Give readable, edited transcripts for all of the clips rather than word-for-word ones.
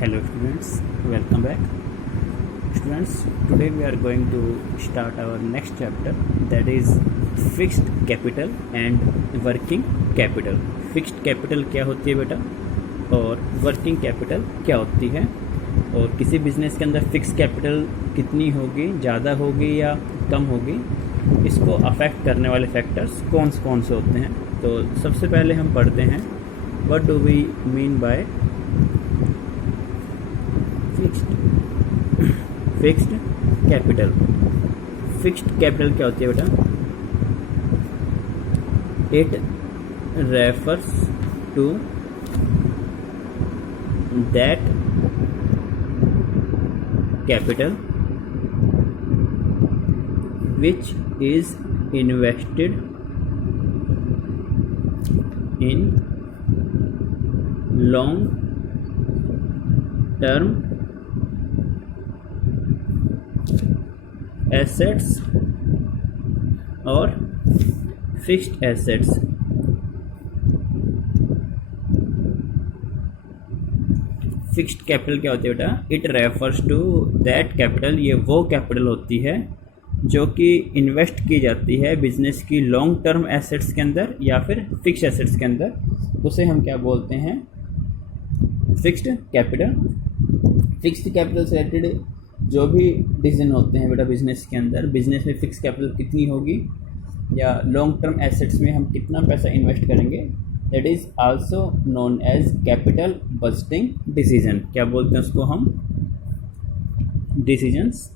Hello students, welcome back. Students, today we are going to start our next chapter, that is fixed capital and working capital. Fixed capital क्या होती है बेटा और working capital क्या होती है, और किसी बिजनेस के अंदर फिक्स कैपिटल कितनी होगी, ज़्यादा होगी या कम होगी, इसको अफेक्ट करने वाले फैक्टर्स कौन से होते हैं। तो सबसे पहले हम पढ़ते हैं what do we mean by fixed capital. Fixed capital क्या होती है बेटा? It refers to that capital which is invested in long term assets और fixed assets। फिक्स्ड कैपिटल क्या होती है बेटा? It refers to that capital, ये वो कैपिटल होती है जो कि इन्वेस्ट की जाती है बिजनेस की लॉन्ग टर्म एसेट्स के अंदर या फिर फिक्स एसेट्स के अंदर, उसे हम क्या बोलते हैं? Fixed capital. फिक्स्ड कैपिटल से रिलेटेड जो भी डिसीजन होते हैं बेटा बिजनेस के अंदर, बिजनेस में फिक्स कैपिटल कितनी होगी या लॉन्ग टर्म एसेट्स में हम कितना पैसा इन्वेस्ट करेंगे, that is also known as capital budgeting decision. क्या बोलते हैं उसको हम? Decisions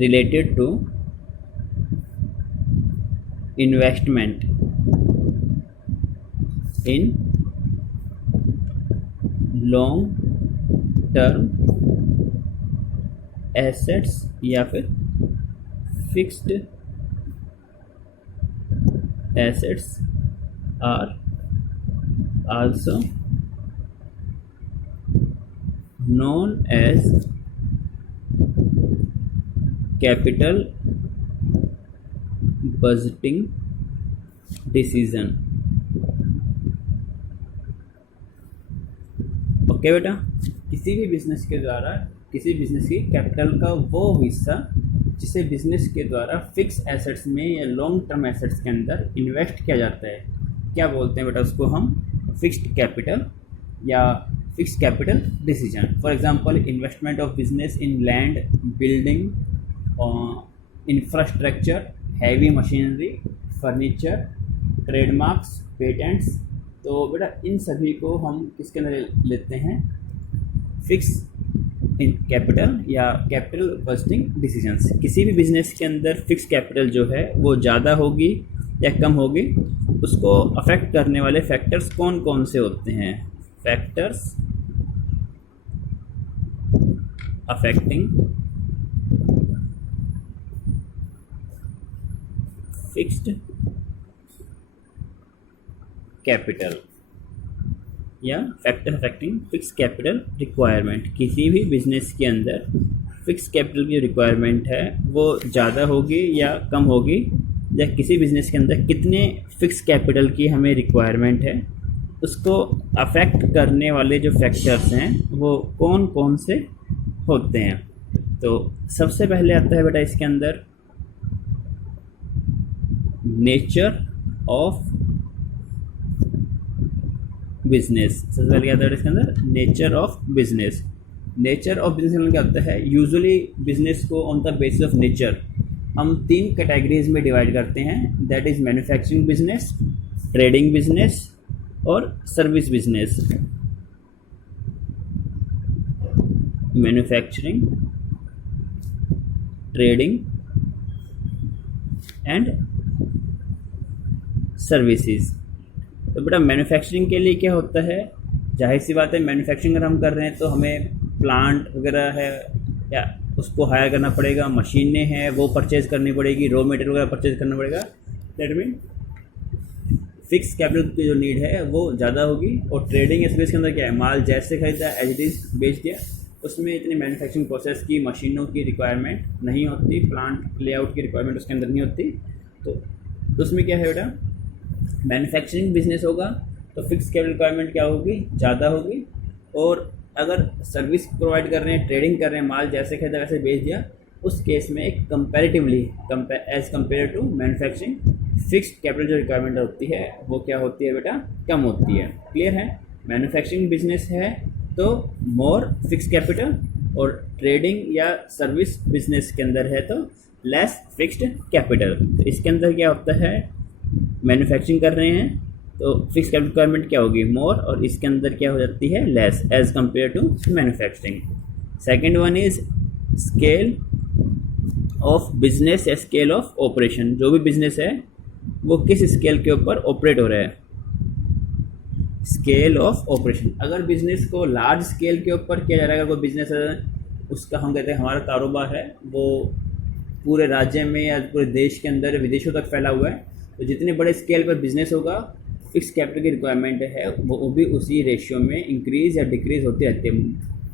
related to investment in long term assets या फिर fixed assets are also known as capital budgeting decision. Okay बेटा, किसी भी बिजनेस के द्वारा किसी बिजनेस की कैपिटल का वो हिस्सा जिसे बिजनेस के द्वारा फिक्स एसेट्स में या लॉन्ग टर्म एसेट्स के अंदर इन्वेस्ट किया जाता है, क्या बोलते हैं बेटा? उसको हम फिक्स्ड कैपिटल या fix capital decision. For example, investment of business in land, building, infrastructure, heavy machinery, furniture, trademarks, patents. तो बेटा इन सभी को हम किसके अंदर लेते हैं? फिक्स इन कैपिटल या कैपिटल बजटिंग डिसीजंस। किसी भी बिजनेस के अंदर फिक्स कैपिटल जो है वो ज़्यादा होगी या कम होगी, उसको अफेक्ट करने वाले फैक्टर्स कौन कौन से होते हैं? फैक्टर्स अफेक्टिंग फिक्स्ड कैपिटल या factor affecting fix capital requirement. किसी भी बिजनेस के अंदर फिक्स कैपिटल की रिक्वायरमेंट है वो ज़्यादा होगी या कम होगी, या किसी बिजनेस के अंदर कितने फिक्स कैपिटल की हमें रिक्वायरमेंट है, उसको अफेक्ट करने वाले जो फैक्टर्स हैं वो कौन कौन से होते हैं। तो सबसे पहले आता है बेटा इसके अंदर नेचर ऑफ बिजनेस। सबसे पहले क्या आता है इसके अंदर? Nature of business. Nature of business क्या होता है? यूजुअली बिजनेस को on the basis of nature हम 3 कैटेगरीज में डिवाइड करते हैं, that is manufacturing business, trading business और service business. Manufacturing, trading and services. तो बेटा मैन्युफैक्चरिंग के लिए क्या होता है? जाहिर सी बात है, मैन्युफैक्चरिंग अगर हम कर रहे हैं तो हमें प्लांट वगैरह है या उसको हायर करना पड़ेगा, मशीनें हैं वो परचेज करनी पड़ेगी, रॉ मटेरियल वगैरह परचेज करना पड़ेगा। दैट मीन फिक्स कैपिटल की जो नीड है वो ज़्यादा होगी। और ट्रेडिंग या सर्विस के अंदर क्या है? माल जैसे खरीदा एज इट इज़ बेच दिया, उसमें इतनी मैन्युफैक्चरिंग प्रोसेस की, मशीनों की रिक्वायरमेंट नहीं होती, प्लांट लेआउट की रिक्वायरमेंट उसके अंदर नहीं होती। तो उसमें क्या है बेटा? मैन्युफैक्चरिंग बिजनेस होगा तो फिक्स कैपिटल रिक्वायरमेंट क्या होगी, ज़्यादा होगी। और अगर सर्विस प्रोवाइड कर रहे हैं, ट्रेडिंग कर रहे हैं, माल जैसे खरीदा वैसे बेच दिया, उस केस में एक comparatively as compare to manufacturing fixed capital जो रिक्वायरमेंट होती है वो क्या होती है बेटा, कम होती है। क्लियर है। मैन्युफैक्चरिंग बिजनेस है तो मोर फिक्स्ड कैपिटल, और ट्रेडिंग या सर्विस बिजनेस के अंदर है तो लेस फिक्स्ड कैपिटल। तो इसके अंदर क्या होता है, मैन्युफैक्चरिंग कर रहे हैं तो फिक्स कैपिटल रिक्वायरमेंट क्या होगी, मोर, और इसके अंदर क्या हो जाती है, less as compare to manufacturing. Second one is scale of business या स्केल ऑफ ऑपरेशन। जो भी बिजनेस है वो किस स्केल के ऊपर ऑपरेट हो रहा है, स्केल ऑफ ऑपरेशन। अगर बिजनेस को लार्ज स्केल के ऊपर किया जा रहा है, अगर कोई बिजनेस है उसका हम कहते हैं हमारा कारोबार है वो पूरे राज्य में या पूरे देश के अंदर विदेशों तक फैला हुआ है, तो जितने बड़े स्केल पर बिजनेस होगा फिक्स कैपिटल की रिक्वायरमेंट है वो भी उसी रेशियो में इंक्रीज या डिक्रीज होती रहती है।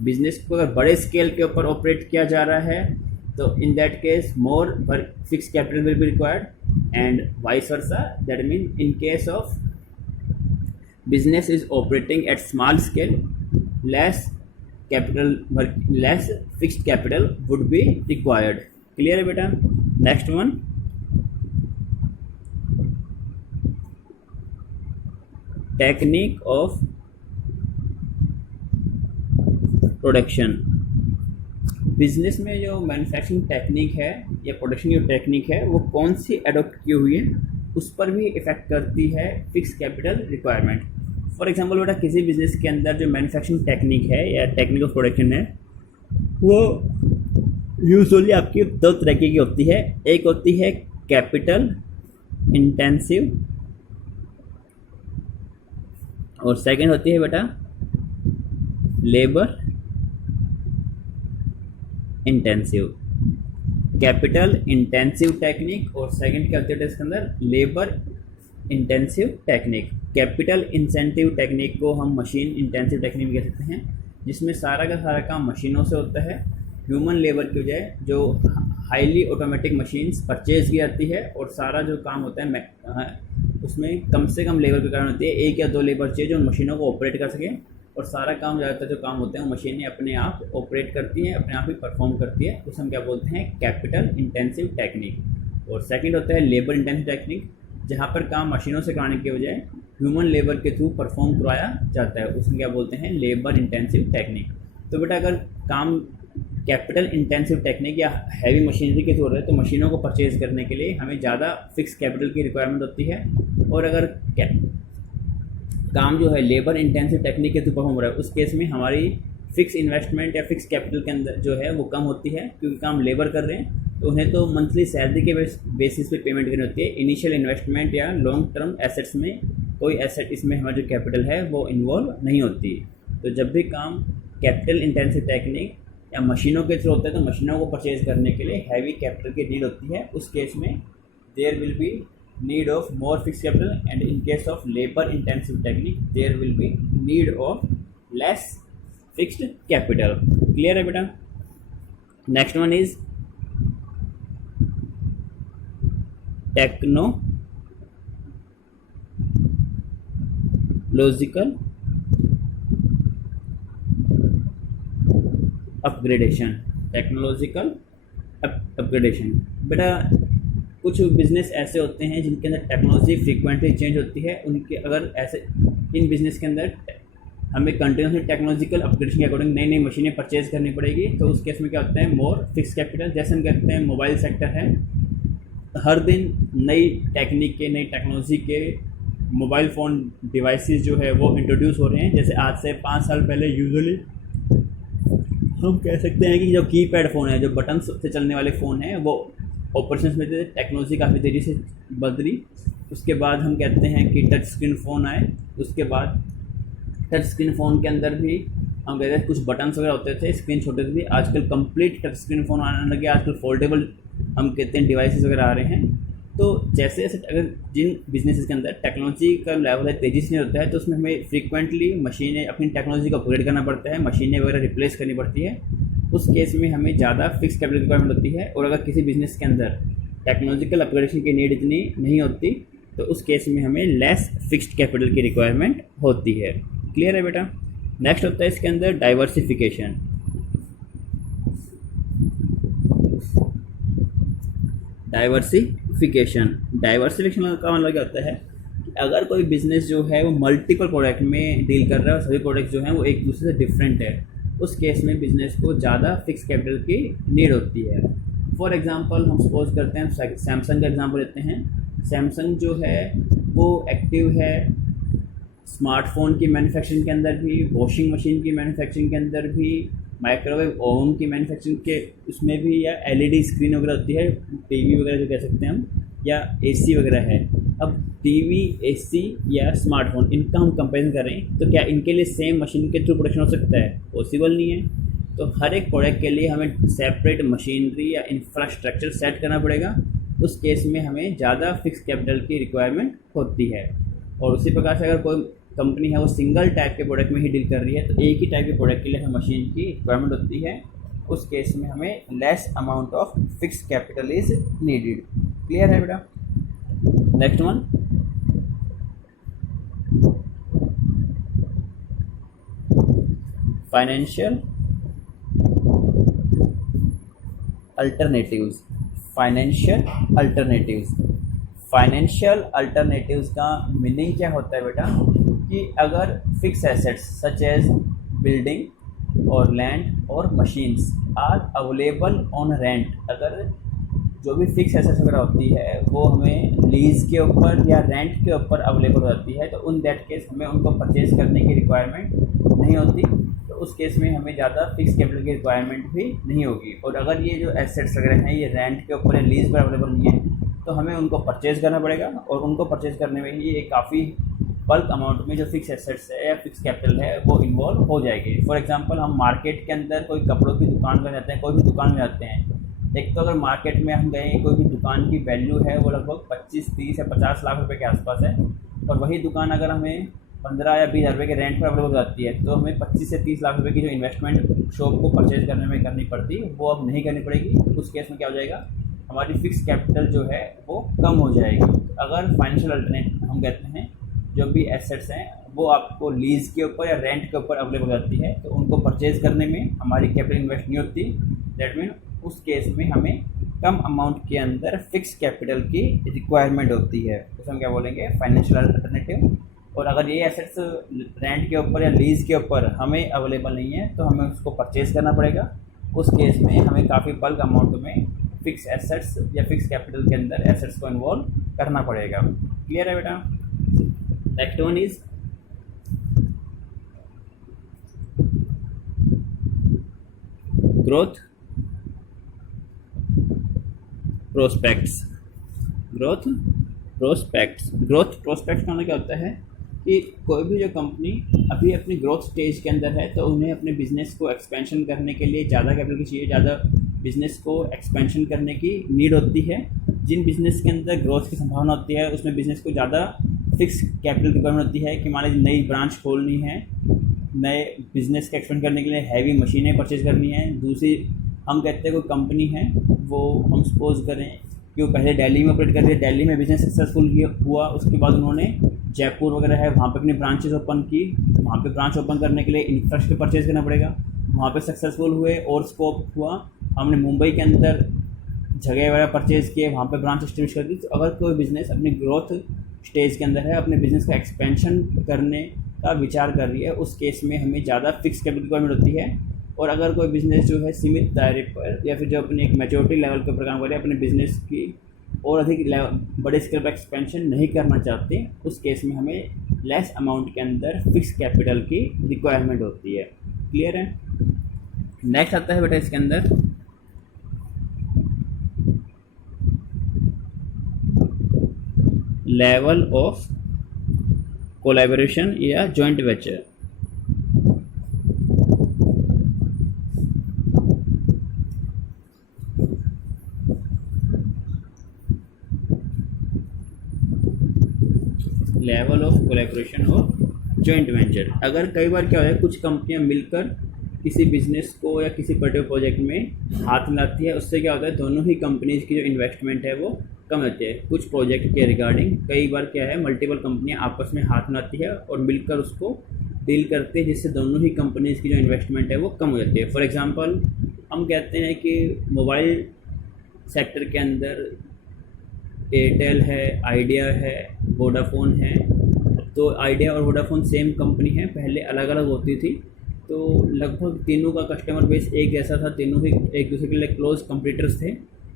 बिजनेस को अगर बड़े स्केल के ऊपर ऑपरेट किया जा रहा है तो in that case more fix capital will be required, and vice versa, that mean in case of business is operating at small scale, less fixed capital would be required. Clear है बेटा। Next one, technique of production. Business में जो manufacturing technique है या production की technique है वो कौन सी अडॉप्ट की हुई है उस पर भी इफेक्ट करती है fix capital requirement. For example बेटा, किसी बिजनेस के अंदर जो मैन्युफैक्चरिंग टेक्निक है या टेक्निक ऑफ प्रोडक्शन है वो यूजुअली आपकी दो तरह की होती है। एक होती है कैपिटल इंटेंसिव और सेकंड होती है बेटा labour intensive. Capital intensive technique और सेकंड क्या होती है इसके अंदर, labour intensive technique. Capital incentive technique को हम मशीन इंटेंसिव टेक्निक भी कह सकते हैं, जिसमें सारा का सारा काम मशीनों से होता है। ह्यूमन लेबर की बजाय जो हाईली ऑटोमेटिक मशीन्स परचेज की जाती है और सारा जो काम होता है उसमें कम से कम लेबर की कारण होती है, एक या दो लेबर चाहिए जो मशीनों को ऑपरेट कर सके, और सारा काम ज़्यादातर जो काम होते हैं वो मशीनें अपने आप ऑपरेट करती हैं, अपने आप ही परफॉर्म करती है। उसे हम क्या बोलते हैं, कैपिटल इंटेंसिव टेक्निक। और सेकंड होता है लेबर इंटेंसिव टेक्निक, जहाँ पर काम मशीनों से कराने के बजाय ह्यूमन लेबर के थ्रू परफॉर्म करवाया जाता है, उसे क्या बोलते हैं, लेबर इंटेंसिव टेक्निक। तो बेटा अगर काम कैपिटल इंटेंसिव टेक्निक या हैवी मशीनरी के थ्रू हो रहा है तो मशीनों को परचेज करने के लिए हमें ज़्यादा फिक्स कैपिटल की रिक्वायरमेंट होती है, और अगर काम जो है लेबर इंटेंसिव टेक्निक के थ्रू परफॉर्म हो रहा है उस केस में हमारी फिक्स इन्वेस्टमेंट या फिक्स कैपिटल के अंदर जो है वो कम होती है, क्योंकि काम लेबर कर रहे हैं तो उन्हें तो मंथली सैलरी के बेसिस पे पेमेंट करनी होती है। इनिशियल इन्वेस्टमेंट या लॉन्ग टर्म एसेट्स में कोई एसेट इसमें हमारा जो कैपिटल है वो इन्वॉल्व नहीं होती। तो जब भी काम कैपिटल इंटेंसिव टेक्निक या मशीनों के थ्रू होता है तो मशीनों को परचेज करने के लिए हैवी कैपिटल की नीड होती है। उस केस में there will be need of more fixed capital, and in case of labor intensive technique there will be need of less fixed capital. Clear है बेटा। next one is technological upgradation। Technological upgradation बेटा, कुछ business ऐसे होते हैं जिनके अंदर technology frequently change होती है। उनके अगर ऐसे इन बिज़नेस के अंदर हमें कंटिन्यूसली टेक्नोलॉजिकल अपग्रेडेशन के अकॉर्डिंग नई नई मशीनें परचेज करनी पड़ेगी, तो उस केस में क्या होता है, मोर फिक्स कैपिटल। जैसे हम कहते हैं मोबाइल सेक्टर है, हर दिन नई टेक्निक के, नई टेक्नोलॉजी के मोबाइल फ़ोन डिवाइसेस जो है वो इंट्रोड्यूस हो रहे हैं। जैसे आज से 5 साल पहले यूजुअली हम कह सकते हैं कि जो कीपैड फ़ोन है, जो बटन से चलने वाले फ़ोन हैं, वो ऑपरेशंस में टेक्नोलॉजी काफ़ी तेज़ी से बदली। उसके बाद हम कहते हैं कि टच स्क्रीन फ़ोन आए। उसके बाद टच स्क्रीन फ़ोन के अंदर भी हम कहते हैं कुछ बटन्स वगैरह होते थे, स्क्रीन छोटे थे। आजकल कंप्लीट टच स्क्रीन फ़ोन आने लगे, आजकल फोल्डेबल हम कहते हैं डिवाइसेस वगैरह आ रहे हैं। तो जैसे जैसे अगर जिन बिजनेसेस के अंदर टेक्नोलॉजी का लेवल है तेज़ी से नहीं होता है तो उसमें हमें फ्रीक्वेंटली मशीनें अपनी टेक्नोलॉजी को अपग्रेड करना पड़ता है, मशीनें वगैरह रिप्लेस करनी पड़ती है। उस केस में हमें ज़्यादा फिक्स कैपिटल रिक्वायरमेंट होती है। और अगर किसी बिज़नेस के अंदर टेक्नोलॉजिकल अपग्रेडेशन की नीड इतनी नहीं होती तो उस केस में हमें लेस फिक्स्ड कैपिटल की रिक्वायरमेंट होती है। क्लियर है बेटा। नेक्स्ट होता है इसके अंदर डाइवर्सिफिकेशन। डाइवर्सिफिकेशन का मतलब क्या होता है कि अगर कोई बिजनेस जो है वो मल्टीपल प्रोडक्ट में डील कर रहा है और सभी प्रोडक्ट जो हैं वो एक दूसरे से डिफरेंट है, उस केस में बिजनेस को ज़्यादा फिक्स कैपिटल की नीड होती है। फॉर एग्जांपल हम सपोज करते हैं सैमसंग का एग्जांपल लेते हैं। सैमसंग जो है वो एक्टिव है स्मार्टफोन की मैन्युफैक्चरिंग के अंदर भी, वॉशिंग मशीन की मैन्युफैक्चरिंग के अंदर भी, माइक्रोवेव ओवन की मैन्युफैक्चरिंग के उसमें भी, या एलईडी स्क्रीन वगैरह होती है, टीवी वगैरह जो कह सकते हैं हम, या एसी वगैरह है। अब टीवी, एसी या स्मार्टफोन, इनका हम कंपेरिजन करें तो क्या इनके लिए सेम मशीन के थ्रू प्रोडक्शन हो सकता है? पॉसिबल नहीं है। तो हर एक प्रोडक्ट के लिए हमें सेपरेट मशीनरी या इंफ्रास्ट्रक्चर सेट करना पड़ेगा। उस केस में हमें ज़्यादा फिक्स कैपिटल की रिक्वायरमेंट होती है। और उसी प्रकार से अगर कोई कंपनी है वो सिंगल टाइप के प्रोडक्ट में ही डील कर रही है तो एक ही टाइप के प्रोडक्ट के लिए हमें मशीन की रिक्वायरमेंट होती है। उस केस में हमें less amount of fix capital is needed. Clear है बेटा। Next one, financial alternatives. Financial alternatives का मीनिंग क्या होता है बेटा कि अगर fix assets such as building और लैंड और machines are available on rent, अगर जो भी फिक्स एसेट्स वगैरह होती है वो हमें लीज़ के ऊपर या रेंट के ऊपर अवेलेबल हो जाती है, तो उन दैट केस हमें उनको परचेज करने की रिक्वायरमेंट नहीं होती। तो उस केस में हमें ज़्यादा फिक्स कैपिटल की रिक्वायरमेंट भी नहीं होगी। और अगर ये जो एसेट्स वगैरह हैं ये रेंट के ऊपर या लीज़ पर अवेलेबल नहीं है तो हमें उनको परचेज़ करना पड़ेगा, और उनको परचेज़ करने में ही एक काफ़ी बल्क अमाउंट में जो फिक्स एसेट्स है या फिक्स कैपिटल है वो इन्वॉल्व हो जाएगी। फॉर एग्जांपल हम मार्केट के अंदर कोई कपड़ों की दुकान में जाते हैं, कोई भी दुकान में जाते हैं, एक तो अगर मार्केट में हम गए कोई भी दुकान की वैल्यू है वो लगभग 25, 30 या 50 लाख रुपए के आसपास है, और वही दुकान अगर हमें 15 या 20 हज़ार रुपये के रेंट पर अवेलेबल हो जाती है तो हमें 25 से 30 लाख रुपए की जो इन्वेस्टमेंट शॉप को परचेज करने में करनी पड़ती वो अब नहीं करनी पड़ेगी। उस केस में क्या हो जाएगा, हमारी फिक्स कैपिटल जो है वो कम हो जाएगी। अगर फाइनेंशियल अल्टरनेट हम कहते हैं जो भी एसेट्स हैं वो आपको लीज़ के ऊपर या रेंट के ऊपर अवेलेबल हो जाती है तो उनको परचेज़ करने में हमारी कैपिटल इन्वेस्ट नहीं होती। दैट मीन उस केस में हमें कम अमाउंट के अंदर फिक्स कैपिटल की रिक्वायरमेंट होती है, उसे हम क्या बोलेंगे, फाइनेंशियल अल्टरनेटिव। और अगर ये एसेट्स रेंट के ऊपर या लीज़ के ऊपर हमें अवेलेबल नहीं है तो हमें उसको परचेज़ करना पड़ेगा। उस केस में हमें काफ़ी बल्क अमाउंट में फिक्स एसेट्स या फिक्स कैपिटल के अंदर एसेट्स को इन्वॉल्व करना पड़ेगा। क्लियर है बेटा। Next one is growth prospects. Growth prospects का मतलब क्या होता है कि कोई भी जो कंपनी अभी अपनी ग्रोथ स्टेज के अंदर है तो उन्हें अपने बिजनेस को एक्सपेंशन करने के लिए ज़्यादा कैपिटल की चाहिए, ज़्यादा बिजनेस को एक्सपेंशन करने की नीड होती है। जिन बिज़नेस के अंदर ग्रोथ की संभावना होती है उसमें बिज़नेस को ज़्यादा फिक्स कैपिटल की रिक्वायरमेंट होती है कि मान लीजिए नई ब्रांच खोलनी है, नए बिज़नेस के एक्सपेंड करने के लिए हैवी मशीनें परचेज करनी है। दूसरी हम कहते हैं कोई कंपनी है वो हम सपोज करें कि वो पहले दिल्ली में ऑपरेट कर रही है, दिल्ली में बिज़नेस सक्सेसफुल हुआ, उसके बाद उन्होंने जयपुर वगैरह है वहाँ पे अपनी ब्रांचेस ओपन की। वहाँ पे ब्रांच ओपन करने के लिए इंफ्रास्ट्रक्चर परचेज करना पड़ेगा, वहाँ पे सक्सेसफुल हुए और स्कोप हुआ, हमने मुंबई के अंदर जगह वगैरह परचेज़ किए, वहाँ पे ब्रांच एस्टेब्लिश कर दी। तो अगर कोई बिज़नेस अपनी ग्रोथ स्टेज के अंदर है, अपने बिज़नेस का एक्सपेंशन करने का विचार कर रही है, उस केस में हमें ज़्यादा फिक्स कैपिटल रिक्वायरमेंट होती है। और अगर कोई बिज़नेस जो है सीमित दायरे पर या फिर जो अपने एक मैच्योरिटी लेवल के ऊपर काम कर रहे हैं, अपने बिज़नेस की और अधिक बड़े स्केल पर एक्सपेंशन नहीं करना चाहते, उस केस में हमें लेस अमाउंट के अंदर फिक्स कैपिटल की रिक्वायरमेंट होती है। क्लियर है। नेक्स्ट आता है बेटा इसके अंदर लेवल ऑफ कोलैबोरेशन या joint venture. Level of collaboration और जॉइंट वेंचर। अगर कई बार क्या होता है कुछ कंपनियां मिलकर किसी बिजनेस को या किसी पर्टिकुलर प्रोजेक्ट में हाथ मिलाती है, उससे क्या होता है दोनों ही कंपनीज की जो इन्वेस्टमेंट है वो कम होती है। कुछ प्रोजेक्ट के रिगार्डिंग कई बार क्या है, मल्टीपल कंपनियां आपस में हाथ मिलाती है और मिलकर उसको डील करते हैं, जिससे दोनों ही कंपनीज़ की जो इन्वेस्टमेंट है वो कम हो जाती है। फॉर एग्जांपल हम कहते हैं कि मोबाइल सेक्टर के अंदर एयरटेल है, आइडिया है, वोडाफोन है। तो आइडिया और वोडाफोन सेम कंपनी है, पहले अलग अलग होती थी, तो लगभग तीनों का कस्टमर बेस एक जैसा था, तीनों ही एक दूसरे के लिए क्लोज कंपटीटर्स थे।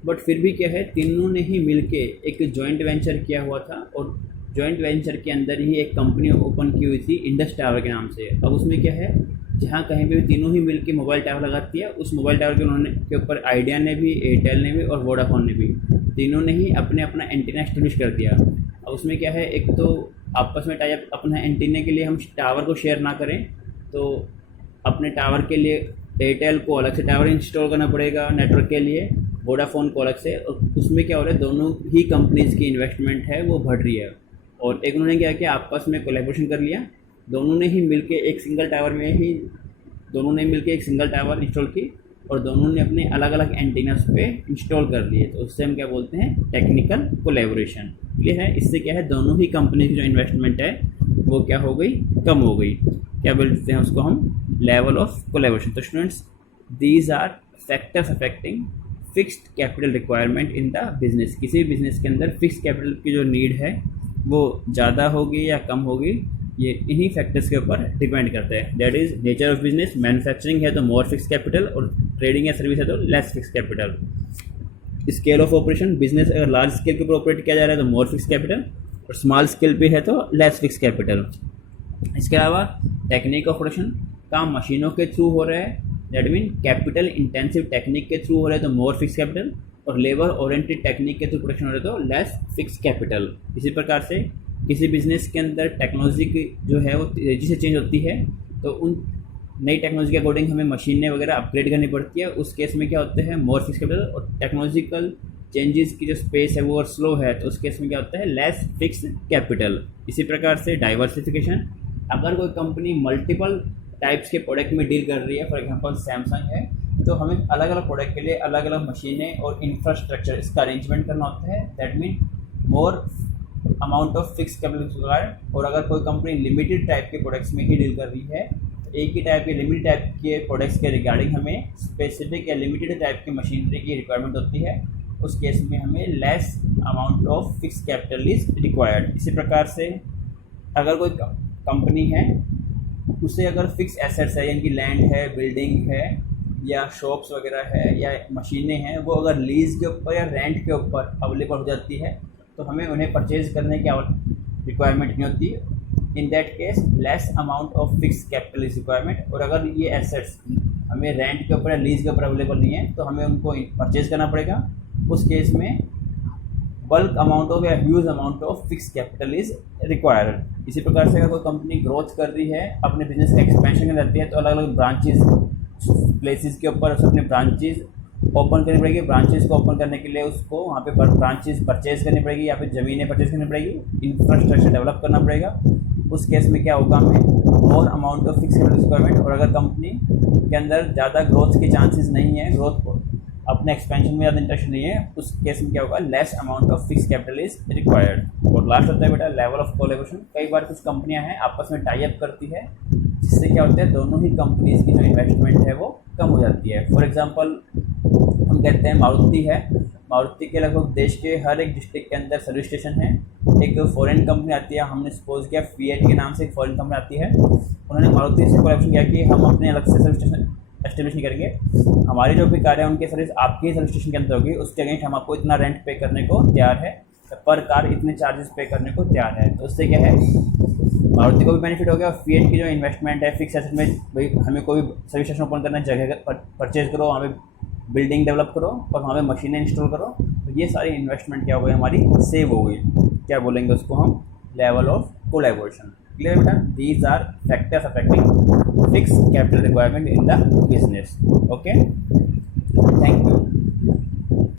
बट फिर भी क्या है, तीनों ने ही मिलके एक जॉइंट वेंचर किया हुआ था और जॉइंट वेंचर के अंदर ही एक कंपनी ओपन की हुई थी इंडस टावर के नाम से। अब उसमें क्या है, जहाँ कहीं पे भी तीनों ही मिलके मोबाइल टावर लगाती है, उस मोबाइल टावर के ऊपर आइडिया ने भी, एयरटेल ने भी और वोडाफोन ने भी, तीनों ने ही अपना एंटीना एस्टेब्लिश कर दिया। अब उसमें क्या है, एक तो आपस में टाई अप, अपने एंटीने के लिए हम टावर को शेयर ना करें, तो अपने टावर के लिए एयरटेल को अलग से टावर इंस्टॉल करना पड़ेगा नेटवर्क के लिए, वोडाफोन को अलग से। और उसमें क्या हो रहा है, दोनों ही कंपनीज़ की इन्वेस्टमेंट है वो बढ़ रही है। और एक उन्होंने क्या किया, आपस में कोलैबोरेशन कर लिया, दोनों ने ही मिलके एक सिंगल टावर इंस्टॉल की और दोनों ने अपने अलग अलग एंटीनास पे इंस्टॉल कर लिए। तो उससे हम क्या बोलते हैं, टेक्निकल कोलैबोरेशन। ये है, इससे क्या है, दोनों ही कंपनी की जो इन्वेस्टमेंट है वो क्या हो गई, कम हो गई। क्या बोलते हैं उसको हम, लेवल ऑफ कोलैबोरेशन। तो students, these are factors affecting fixed capital requirement in the business. किसी भी बिजनेस के अंदर फिक्स कैपिटल की जो नीड है वो ज़्यादा होगी या कम होगी, ये इन्हीं फैक्टर्स के ऊपर डिपेंड करता है। That is nature of business. Manufacturing है तो मोर फिक्स कैपिटल, और ट्रेडिंग या सर्विस है तो less fix capital. Scale of operation, business अगर लार्ज स्केल के ऊपर ऑपरेट किया जा रहा है तो मोर फिक्स कैपिटल, और स्मॉल स्केल पे है तो लेस फिक्स कैपिटल। इसके अलावा टेक्निक ऑफ ऑपरेशन, काम मशीनों के थ्रू हो रहा है, that mean capital intensive technique के थ्रू हो रहा है तो मोर फिक्स कैपिटल, और लेबर ओरिएंटेड टेक्निक के थ्रू प्रोडक्शन हो रहा है तो लेस फिक्स कैपिटल। इसी प्रकार से किसी बिजनेस के अंदर टेक्नोलॉजी की जो है वो तेज़ी से चेंज होती है, तो उन नई टेक्नोलॉजी के अकॉर्डिंग हमें मशीनें वगैरह अपग्रेड करनी पड़ती है। उस केस में क्या होता है, मोर फिक्स कैपिटल। और टेक्नोलॉजिकल चेंजेस की जो स्पेस है वो अगर स्लो है तो उस केस में क्या होता है, लेस फिक्स कैपिटल। इसी प्रकार से डाइवर्सिफिकेशन, अगर कोई कंपनी मल्टीपल टाइप्स के प्रोडक्ट में डील कर रही है, फॉर एग्जांपल सैमसंग है, तो हमें अलग अलग प्रोडक्ट के लिए अलग अलग मशीनें और इंफ्रास्ट्रक्चर इसका अरेंजमेंट करना होता है। That mean more amount of fix capital required. और अगर कोई कंपनी लिमिटेड टाइप के प्रोडक्ट्स में ही डील कर रही है, एक ही टाइप के लिमिटेड टाइप के प्रोडक्ट्स के रिगार्डिंग हमें स्पेसिफिक या लिमिटेड टाइप की मशीनरी की रिक्वायरमेंट होती है, उस केस में हमें less amount of fix capital is required. इसी प्रकार से अगर कोई कंपनी है, उसे अगर फिक्स एसेट्स है, यानी कि लैंड है, बिल्डिंग है या शॉप्स वगैरह है या मशीनें हैं, वो अगर लीज के ऊपर या रेंट के ऊपर अवेलेबल हो जाती है तो हमें उन्हें परचेज करने की रिक्वायरमेंट नहीं होती। In that case less amount of fix capital is requirement. और अगर ये एसेट्स हमें रेंट के ऊपर या लीज के ऊपर अवेलेबल नहीं है तो हमें उनको परचेज करना पड़ेगा। उस केस में बल्क अमाउंट ऑफ या huge amount of fix capital is required. इसी प्रकार से अगर कोई कंपनी ग्रोथ कर रही है, अपने बिजनेस का एक्सपेंशन कर रहती है, तो अलग अलग ब्रांचेज प्लेसेस के ऊपर अपने ब्रांचेज ओपन करनी पड़ेगी। ब्रांचेस को ओपन करने के लिए उसको वहाँ पे ब्रांचेस परचेज करनी पड़ेगी या फिर ज़मीनें परचेज करनी पड़ेगी, इंफ्रास्ट्रक्चर डेवलप करना पड़ेगा। उस केस में क्या होगा, हमें more amount of fix capital requirement. और अगर कंपनी के अंदर ज़्यादा ग्रोथ के चांसेस नहीं है, ग्रोथ को अपने एक्सपेंशन में ज़्यादा इंटरेस्ट नहीं है, उस केस में क्या होगा, less amount of fix capital is required. और लास्ट होता है बेटा लेवल ऑफ कोलैबोरेशन। कई बार कुछ कंपनियां हैं आपस में टाई अप करती है, जिससे क्या होता है, दोनों ही कंपनीज की जो इन्वेस्टमेंट है वो कम हो जाती है। फॉर एग्जांपल हम कहते हैं मारुति है, मारुति के लगभग देश के हर एक डिस्ट्रिक्ट के अंदर सर्विस स्टेशन है। एक फॉरेन कंपनी आती है, हमने सपोज किया फिएट के नाम से एक फॉरेन कंपनी आती है, उन्होंने मारुति से कोलैबोरेशन किया कि हम अपने अलग से सर्विस स्टेशन एस्टेब्लिश नहीं करेंगे, हमारी जो भी कार है उनके सर्विस आपके ही सर्विस स्टेशन के अंदर होगी, उसके अगेंस्ट हम आपको इतना रेंट पे करने को तैयार है, पर कार इतने चार्जेस पे करने को तैयार है। तो उससे क्या है, मारुति को भी बेनिफिट हो गया। और फिएट की जो इन्वेस्टमेंट है फिक्स एसेट में, भाई हमें कोई भी सर्विस स्टेशन ओपन करना है, जगह परचेज करो, वहाँ पे बिल्डिंग डेवलप करो और वहाँ पे मशीनें इंस्टॉल करो, तो ये सारी इन्वेस्टमेंट क्या हो गई, हमारी सेव हो गई। क्या बोलेंगे उसको हम, लेवल ऑफ कोलैबोरेशन। क्लियर बेटा, these are factors affecting fix capital requirement in the business. Okay, thank you.